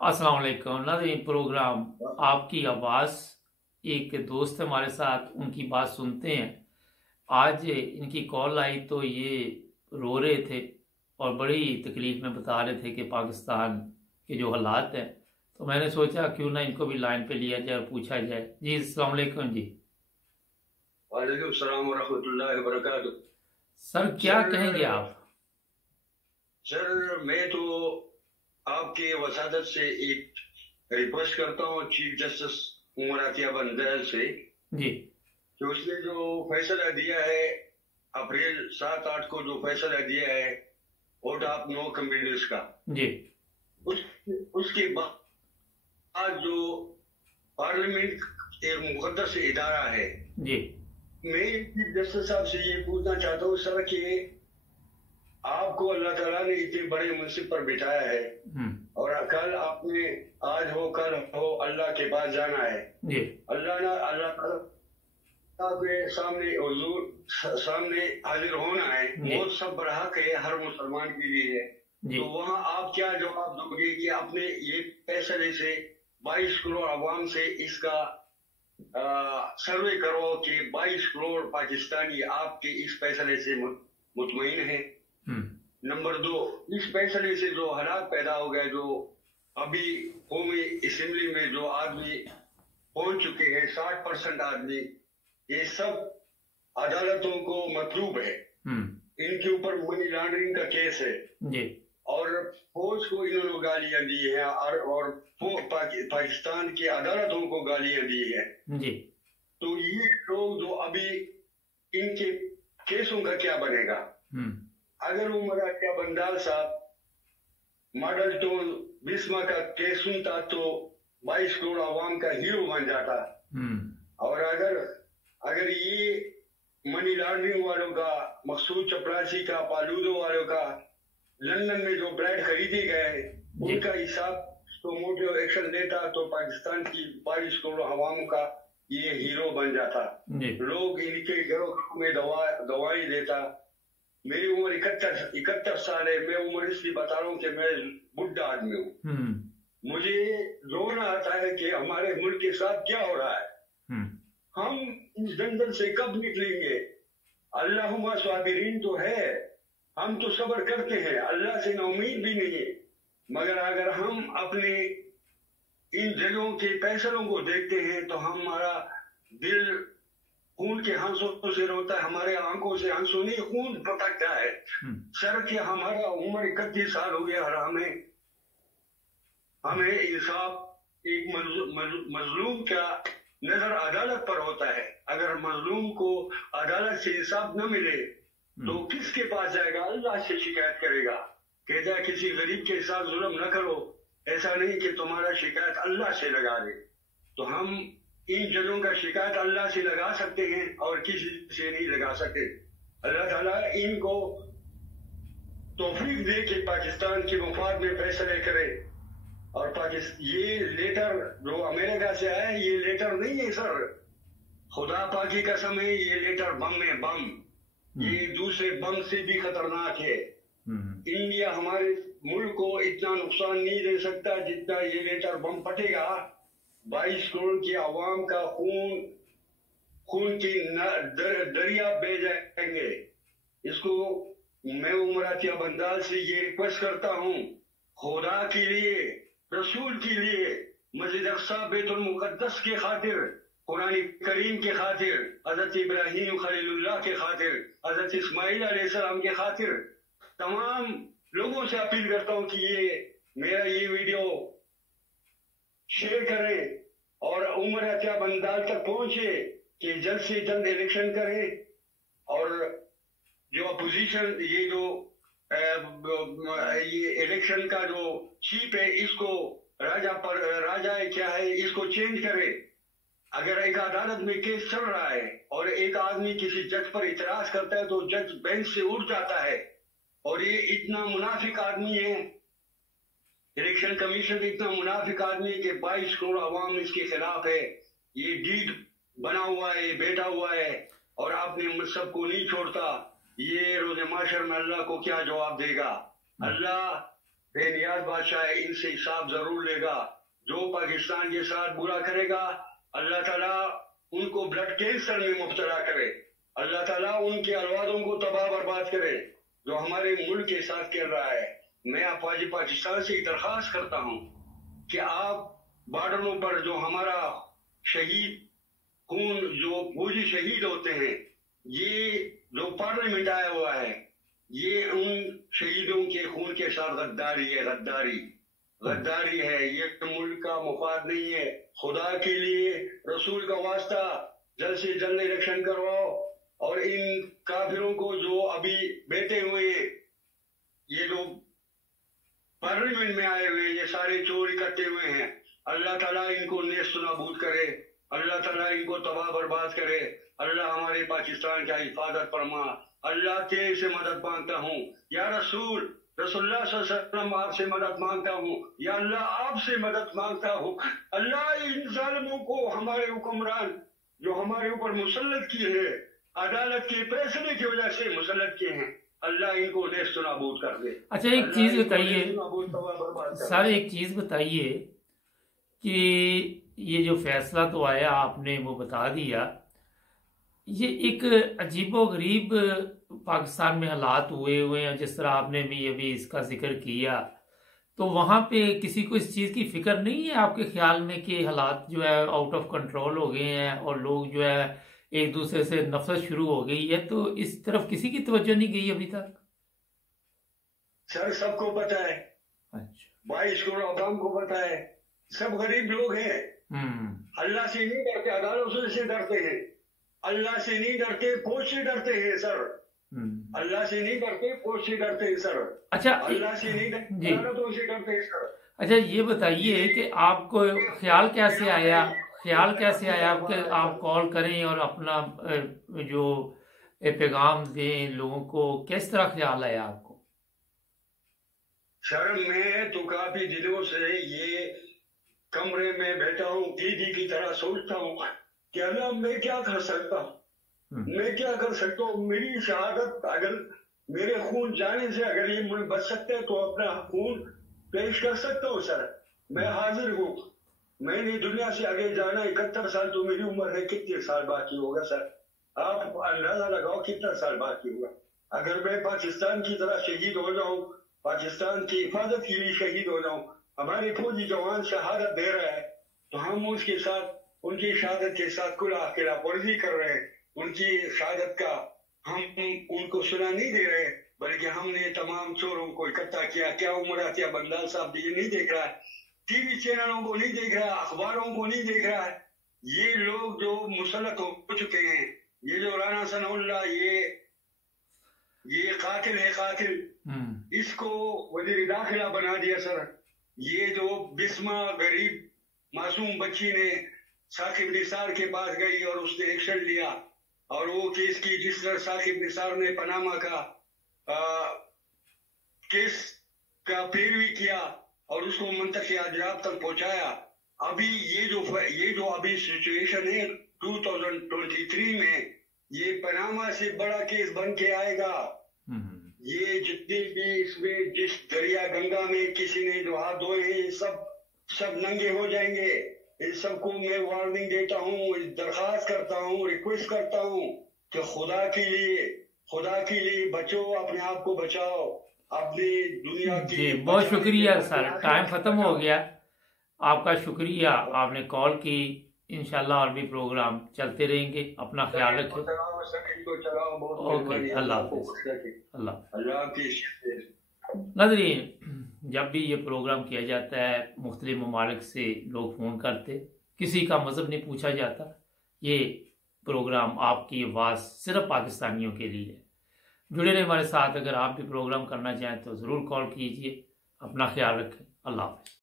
अस्सलाम वालेकुम नाज़रीन। प्रोग्राम आपकी आवाज़, एक दोस्त हमारे साथ, उनकी बात सुनते हैं। आज इनकी कॉल आई तो ये रो रहे थे और बड़ी तकलीफ में बता रहे थे कि पाकिस्तान के जो हालात हैं, तो मैंने सोचा क्यों ना इनको भी लाइन पे लिया जाए और पूछा जाए। जी अस्सलाम वालेकुम जी। वालेकुम सलाम व रहमतुल्लाहि व बरकातुहू। सर क्या कहेंगे सर आप? सर मैं तो आपके वसादत से एक रिक्वेस्ट करता हूँ चीफ जस्टिस उमर अतिया बंदर से जी कि उसने जो फैसला दिया है अप्रैल 7-8 को जो फैसला दिया है वोट ऑफ नो कम्युनिस्ट का, जी उसके बाद जो पार्लियामेंट एक मुकद्दस इदारा है, जी मैं चीफ जस्टिस साहब से ये पूछना चाहता हूँ सर कि आपको अल्लाह ताला ने इतने बड़े मुंसिब पर बिठाया है और कल आपने आज हो कल हो अल्लाह के पास जाना है। जी अल्लाह ताला के सामने हुजूर सामने हाजिर होना है, वो सब बरहक है हर मुसलमान के लिए। तो वहाँ आप क्या जवाब दोगे कि आपने ये फैसले से 22 करोड़ अवाम से इसका सर्वे करो कि 22 करोड़ पाकिस्तानी आपके इस फैसले से मुतमईन है। नंबर 2, इस फैसले से जो हालात पैदा हो गए, जो अभी कौमी असेंबली में जो आदमी पहुंच चुके हैं 60% आदमी, ये सब अदालतों को मतलूब है, इनके ऊपर मनी लॉन्ड्रिंग का केस है जी और फौज को इन्होंने गालियां दी है और पाकिस्तान की अदालतों को गालियां दी है जी। तो ये लोग जो अभी इनके केसों का क्या बनेगा? अगर उमर अतिया बंदाल साहब मॉडल टाउन बिस्मा का केस सुनता तो 22 करोड़ अवाम का हीरो बन जाता। और अगर ये मनी लॉन्ड्रिंग वालों का, मकसूद चपरासी का, पालूदो वालों का लंदन में जो ब्रेड खरीदे गए उनका हिसाब तो मोटिव एक्शन लेता तो पाकिस्तान की 22 करोड़ अवाम का ये हीरो बन जाता। लोग इनके घरों में दवाई देता। मेरी उम्र 71 साल है, मैं उम्र इसलिए बता रहा हूँ कि मैं बुढ़ा आदमी हूँ। मुझे रोना आता है कि हमारे मुल्क के साथ क्या हो रहा है। हम इस दंगल से कब निकलेंगे? अल्लाहुम्मा स्वाबिरीन तो है, हम तो सब्र करते हैं, अल्लाह से ना उम्मीद भी नहीं है, मगर अगर हम अपने इन जगहों के फैसलों को देखते हैं तो हमारा दिल खून के आंसू से रोता है, हमारे आंखों से आंसू नहीं खून टपकता है। सर कि हमारा उम्र 31 साल हो गया और हमें इंसाफ एक मजलूम का नजर अदालत पर होता है। अगर मजलूम को अदालत से इंसाफ न मिले तो किसके पास जाएगा? अल्लाह से शिकायत करेगा। कहता है किसी गरीब के साथ जुल्म न करो, ऐसा नहीं कि तुम्हारा शिकायत अल्लाह से लगा दे। तो हम इन जजों का शिकायत अल्लाह से लगा सकते हैं और किसी से नहीं लगा सकते। अल्लाह ताला इनको तौफीक दे कि पाकिस्तान के मुफाद में फैसले करे। और ये लेटर जो अमेरिका से आया ये लेटर नहीं है सर, खुदा पाकी कसम है, ये लेटर बम है, बम। ये दूसरे बम से भी खतरनाक है। इंडिया हमारे मुल्क को इतना नुकसान नहीं दे सकता जितना ये लेटर बम फटेगा। 22 करोड़ की आवाम का खून की दरिया बह जाएंगे। इसको मैं उमर अतिया बंदाल से ये रिक्वेस्ट करता हूँ, खुदा के लिए, रसूल के लिए, मस्जिद अक्सा बैतुल मुकद्दस के खातिर, कुरान करीम के खातिर, हजरत इब्राहीम खलीलुल्लाह के खातिर, हजरत इस्माइल अलैहिस्सलाम के खातिर तमाम लोगों से अपील करता हूँ कि मेरा ये वीडियो शेयर करें और उमर अतिया बंदाल तक पहुंचे कि जल्द से जल्द इलेक्शन करें। और जो अपोजिशन ये इलेक्शन का जो चीफ है इसको राजा है क्या है इसको चेंज करे। अगर एक अदालत में केस चल रहा है और एक आदमी किसी जज पर इतराज करता है तो जज बेंच से उठ जाता है। और ये इतना मुनाफिक आदमी है, इलेक्शन कमीशन इतना मुनाफिक आदमी है कि 22 करोड़ अवाम इसके खिलाफ है। ये डीड बना हुआ है, बैठा हुआ है और आपने सबको नहीं छोड़ता। ये रोज़े माशर में अल्लाह को क्या जवाब देगा? अल्लाह بے نیاز بادشاہ ہے، ان سے حساب ضرور لے گا. جو پاکستان کے ساتھ برا کرے گا اللہ تعالیٰ ان کو بلڈ کینسر میں مبتلا کرے. اللہ تعالیٰ ان کے اولادوں کو تباہ برباد کرے جو ہمارے ملک کے ساتھ کر رہا ہے. میں افواج پاکستان سے درخواست کرتا ہوں کہ آپ بارڈروں پر جو ہمارا شہید خون جو فوجی شہید ہوتے ہیں، یہ جو پارلیمنٹ آیا ہوا ہے، یہ ان شہیدوں کے خون کے ساتھ غداری ہے. غداری ہے. یہ ملک کا مفاد نہیں ہے. خدا کے لیے رسول کا واسطہ جلد سے جلد الیکشن کرواؤ اور ان کافروں کو جو ابھی بیٹھے ہوئے ہیں، یہ جو پارلیمنٹ میں آئے ہوئے، یہ سارے چور اکٹھے ہوئے ہیں، اللہ تعالیٰ ان کو نیست و نابود کرے. اللہ تعالیٰ ان کو تباہ برباد کرے. اللہ ہمارے پاکستان کا حفاظت فرما. اللہ تیرے سے مدد مانگتا ہوں. یا رسول اللہ صلی اللہ علیہ وسلم آپ سے مدد مانگتا ہوں. یا اللہ آپ سے مدد مانگتا ہوں. اللہ ان ظالموں کو، ہمارے حکمران جو ہمارے اوپر مسلط کیے ہیں، عدالت کے فیصلے کی وجہ سے مسلط کیے ہیں، اللہ ان کو نیست و نابود کر دے. اچھا ایک چیز بتائیے سر، ایک چیز بتائیے کہ یہ جو فیصلہ تو آیا آپ نے وہ بتا دیا، یہ ایک عجیب و غریب پاکستان میں حالات ہوئے ہیں، جس طرح آپ نے بھی ابھی اس کا ذکر کیا، تو وہاں پہ کسی کو اس چیز کی فکر نہیں ہے آپ کے خیال میں کہ حالات جو ہے آؤٹ آف کنٹرول ہو گئے ہیں اور لوگ جو ہے ایک دوسرے سے نفرت شروع ہو گئی ہے، تو اس طرف کسی کی توجہ نہیں گئی ابھی تک؟ سر سب کو پتا ہے. اچھا 22 کروڑ عوام کو پتا ہے. سب غریب لوگ ہیں. اللہ سے نہیں ڈرتے، عدالتوں سے ڈرتے ہیں. اللہ سے نہیں ڈرتے، فوج سے ڈرتے ہیں سر. اللہ سے نہیں ڈرتے، فوج سے ڈرتے ہیں سر. اچھا اللہ سے نہیں ڈرتے، عدالتوں سے ڈرتے ہیں سر. اچھا یہ بتائیے کہ آپ کو خیال کیسے آیا کہ آپ کال کریں اور اپنا جو پیغام دیں لوگوں کو، کس طرح خیال آیا آپ کو؟ سر میں تو کافی دنوں سے یہ کمرے میں بیٹھا ہوں، دیدی کی طرح سوچتا ہوں کہ اللہ میں کیا کر سکتا ہوں، میں کیا کر سکتا ہوں. میری شہادت، اگر میرے خون جانے سے اگر یہ ملک بچ سکتے تو اپنا خون پیش کر سکتا ہوں سر. میں حاضر ہوں. میں نے دنیا سے آگے جانا. 71 سال تو میری عمر ہے. کتنے سال باقی ہوگا سر؟ آپ اندازہ لگاؤ کتنا سال باقی ہوگا. اگر میں پاکستان کی طرح شہید ہو جاؤں، پاکستان کی حفاظت کے لیے شہید ہو جاؤں، ہمارے فوجی جوان شہادت دے رہا ہے تو ہم اس کے ساتھ، ان کی شہادت کے ساتھ خلاف ورزی کر رہے ہیں. ان کی شہادت کا ہم ان کو سنا نہیں دے رہے، بلکہ ہم نے تمام چوروں کو اکٹھا کیا. کیا عمر عطیہ بندال صاحب یہ نہیں دیکھ رہا ہے؟ ٹی وی چینلوں کو نہیں دیکھ رہا ہے؟ اخباروں کو نہیں دیکھ رہا ہے؟ یہ لوگ جو مسلط ہو چکے ہیں، یہ جو رانا ثناء اللہ، یہ قاتل ہے، قاتل. اس کو وزیر داخلہ بنا دیا سر. یہ جو بسمہ غریب معصوم بچی نے ثاقب نثار کے پاس گئی اور اس نے ایکشن لیا، اور وہ کیس کی، جس طرح ثاقب نثار نے پاناما کا کیس کا پیروی کیا اور اس کو منطقی اجراب تک پہنچایا. ابھی یہ جو ابھی سچویشن ہے 2023 میں، یہ پاناما سے بڑا کیس بن کے آئے گا. یہ جتنے بھی اس میں جس دریا گنگا میں کسی نے جو ہاتھ دھوئے ہیں، سب ننگے ہو جائیں گے. اس سب کو میں وارننگ دیتا ہوں، درخواست کرتا ہوں، ریکویسٹ کرتا ہوں کہ خدا کے لیے بچو، اپنے آپ کو بچاؤ، اپنی دنیا کی. جی بہت شکریہ سر، ٹائم ختم ہو گیا. آپ کا شکریہ، آپ نے کال کی. انشاءاللہ اور بھی پروگرام چلتے رہیں گے. اپنا خیال رکھیں. اوکے، اللہ حافظ. اللہ حافظ. ناظرین، جب بھی یہ پروگرام کیا جاتا ہے مختلف ممالک سے لوگ فون کرتے، کسی کا مذہب نہیں پوچھا جاتا. یہ پروگرام آپ کی آواز صرف پاکستانیوں کے لیے ہے. جڑے رہیں ہمارے ساتھ. اگر آپ بھی پروگرام کرنا چاہیں تو ضرور کال کیجئے. اپنا خیال رکھیں. اللہ حافظ.